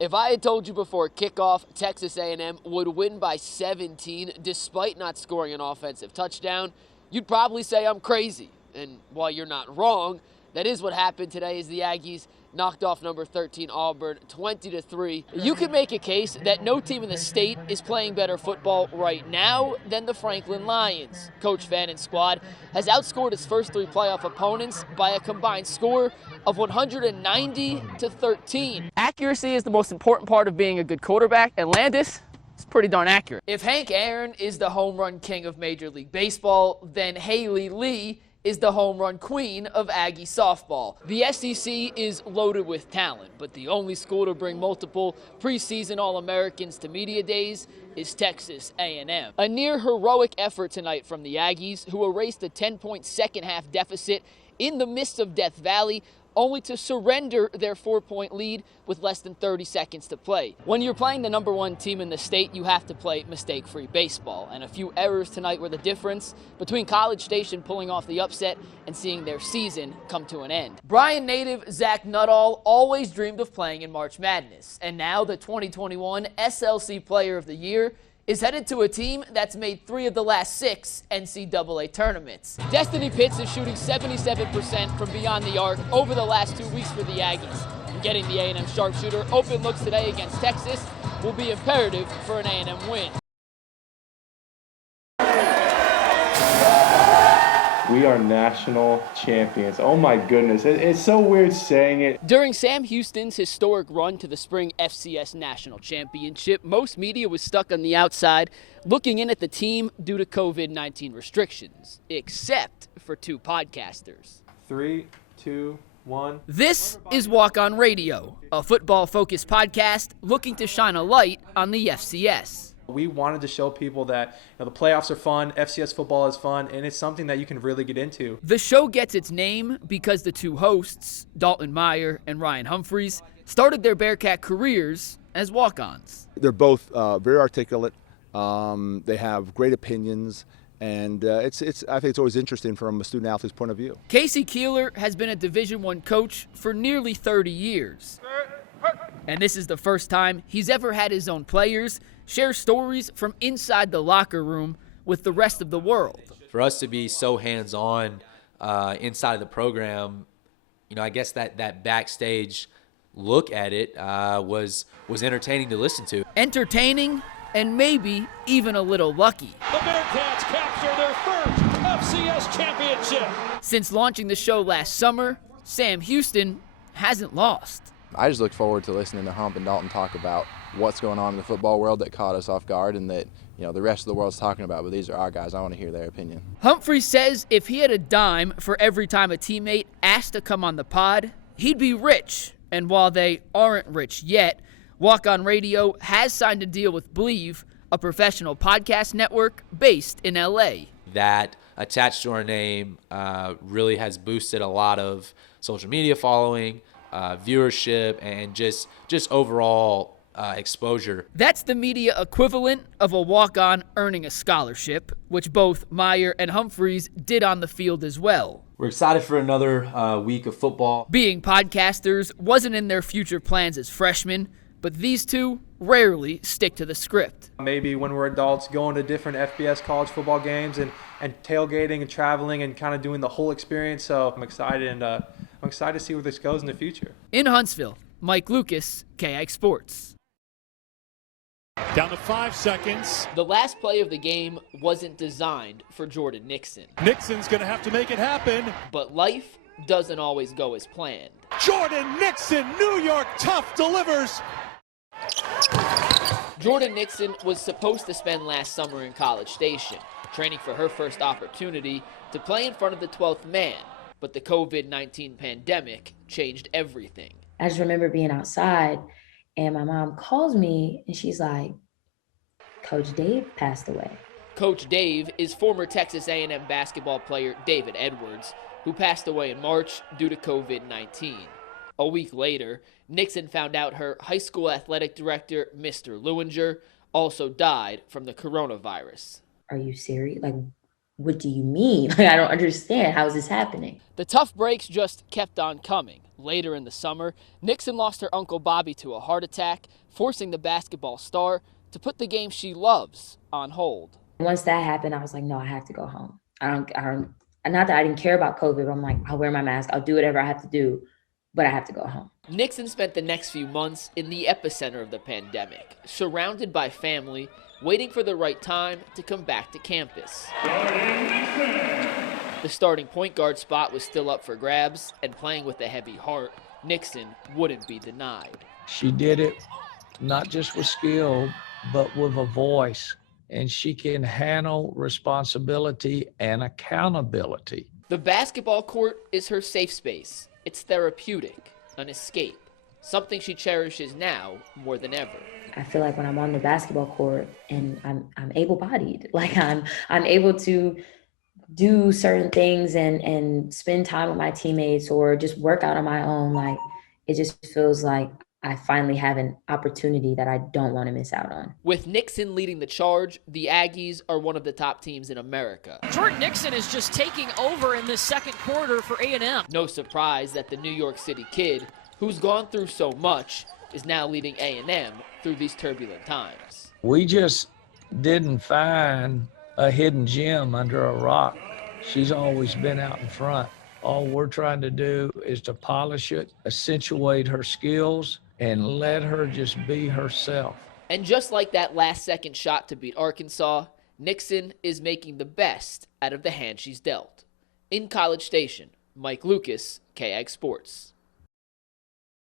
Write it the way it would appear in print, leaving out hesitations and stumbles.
If I had told you before kickoff Texas A&M would win by 17 despite not scoring an offensive touchdown, you'd probably say I'm crazy. And while you're not wrong, that is what happened today as the Aggies knocked off number 13 Auburn 20-3. You can make a case that no team in the state is playing better football right now than the Franklin Lions. Coach Fannon's squad has outscored its first 3 playoff opponents by a combined score of 190-13. Accuracy is the most important part of being a good quarterback, and Landis is pretty darn accurate. If Hank Aaron is the home run king of Major League Baseball, then Haley Lee is the home run queen of Aggie softball. The SEC is loaded with talent, but the only school to bring multiple preseason All-Americans to media days is Texas A&M. A near heroic effort tonight from the Aggies, who erased a 10-point second-half deficit in the midst of Death Valley, only to surrender their 4-point lead with less than 30 seconds to play. When you're playing the number 1 team in the state, you have to play mistake-free baseball, and a few errors tonight were the difference between College Station pulling off the upset and seeing their season come to an end. Bryan native Zach Nuttall always dreamed of playing in March Madness, and now the 2021 SLC Player of the Year is headed to a team that's made 3 of the last 6 NCAA tournaments. Destiny Pitts is shooting 77% from beyond the arc over the last 2 weeks for the Aggies. And getting the A&M sharpshooter open looks today against Texas will be imperative for an A&M win. We are national champions. Oh my goodness, it's so weird saying it. During Sam Houston's historic run to the spring FCS National Championship, most media was stuck on the outside looking in at the team due to COVID-19 restrictions, except for 2 podcasters. 3, 2, 1. This is Walk On Radio, a football-focused podcast looking to shine a light on the FCS. We wanted to show people that the playoffs are fun, FCS football is fun, and it's something that you can really get into. The show gets its name because the 2 hosts, Dalton Meyer and Ryan Humphreys, started their Bearcat careers as walk-ons. They're both very articulate. They have great opinions, and I think it's always interesting from a student-athlete's point of view. Casey Keeler has been a Division I coach for nearly 30 years. And this is the first time he's ever had his own players share stories from inside the locker room with the rest of the world. For us to be so hands-on inside of the program, I guess that backstage look at it was entertaining to listen to. Entertaining and maybe even a little lucky. The Bearcats capture their first FCS championship. Since launching the show last summer, Sam Houston hasn't lost. I just look forward to listening to Hump and Dalton talk about what's going on in the football world that caught us off guard and that the rest of the world's talking about, but these are our guys. I want to hear their opinion. Humphrey says if he had a dime for every time a teammate asked to come on the pod, he'd be rich. And while they aren't rich yet, Walk On Radio has signed a deal with Believe, a professional podcast network based in LA. That attached to our name really has boosted a lot of social media following, viewership, and just overall exposure. That's the media equivalent of a walk-on earning a scholarship, which both Meyer and Humphreys did on the field as well. We're excited for another week of football. Being podcasters wasn't in their future plans as freshmen, but these 2 rarely stick to the script. Maybe when we're adults, going to different FBS college football games and tailgating and traveling and kind of doing the whole experience. So I'm excited, and I'm excited to see where this goes in the future. In Huntsville, Mike Lucas, KAGS Sports. Down to 5 seconds. The last play of the game wasn't designed for Jordan Nixon. Nixon's going to have to make it happen. But life doesn't always go as planned. Jordan Nixon, New York Tough delivers. Jordan Nixon was supposed to spend last summer in College Station, training for her first opportunity to play in front of the 12th man. But the COVID-19 pandemic changed everything. I just remember being outside and my mom calls me and she's like, Coach Dave passed away. Coach Dave is former Texas A&M basketball player David Edwards, who passed away in March due to COVID-19. A week later, Nixon found out her high school athletic director, Mr. Lewinger, also died from the coronavirus. Are you serious? Like, what do you mean? I don't understand. How is this happening? The tough breaks just kept on coming. Later in the summer, Nixon lost her uncle Bobby to a heart attack, forcing the basketball star to put the game she loves on hold. Once that happened, I was like, no, I have to go home. Not that I didn't care about COVID, but I'm like, I'll wear my mask. I'll do whatever I have to do, but I have to go home. Nixon spent the next few months in the epicenter of the pandemic, surrounded by family, waiting for the right time to come back to campus. The starting point guard spot was still up for grabs, and playing with a heavy heart, Nixon wouldn't be denied. She did it not just with skill, but with a voice, and she can handle responsibility and accountability. The basketball court is her safe space. It's therapeutic, an escape, something she cherishes now more than ever. I feel like when I'm on the basketball court and I'm able-bodied, like I'm able to do certain things and spend time with my teammates or just work out on my own, like it just feels like I finally have an opportunity that I don't want to miss out on. With Nixon leading the charge, the Aggies are one of the top teams in America. Jordan Nixon is just taking over in this second quarter for A&M. No surprise that the New York City kid, who's gone through so much, is now leading A&M through these turbulent times. We just didn't find a hidden gem under a rock. She's always been out in front. All we're trying to do is to polish it, accentuate her skills, and let her just be herself. And just like that last-second shot to beat Arkansas, Nixon is making the best out of the hand she's dealt. In College Station, Mike Lucas, KAGS Sports.